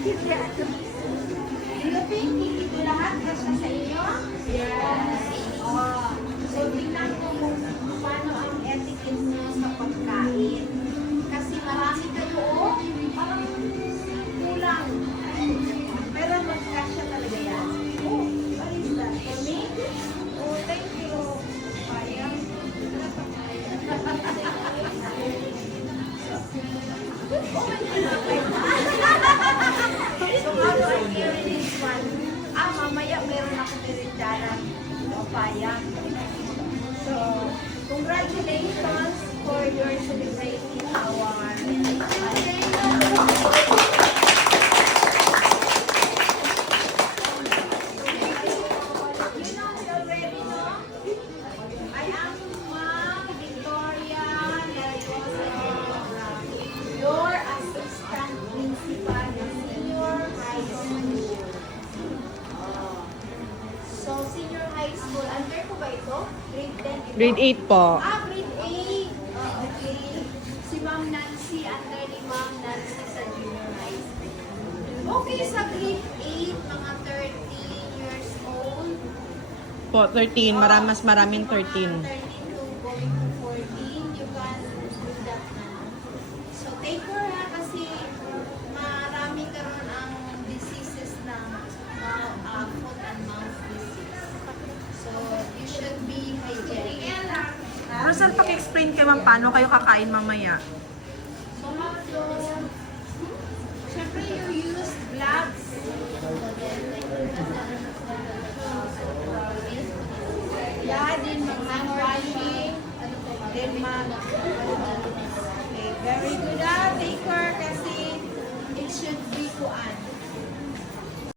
You think ito lahat kasi sa inyo? Yes. Oh. So, tingnan ko kung paano ang etiquette nyo sa pagkain. Kasi marami kayo, parang kulang. Pero magkasya talaga yan. Oh, what is that? For me? Oh, thank you. Sayang. So, how do I carry this one? Mamaya meron ako meridiana papaya. So, congratulations for your celebrating our your assistant principal ng senior high school. So, senior high school, under ko ba ito? Grade 10 ito? Grade 8 po. Grade 8. Okay. Si Ma'am Nancy, under ni Ma'am Nancy sa junior high school. Okay, sa grade 8, mga 13 years old. Po, 13. Mas maraming 13. 13 to going to 14, you can do that na. So, take care ha, kasi marami karon ang diseases ng foot and mouth disease. So, you should be hygienic. Rosal, paki-explain kayo paano kayo kakain mamaya. So, syempre you use gloves. Yeah, then mag-hand washing. Then okay, very good. Take care kasi it should be kuan.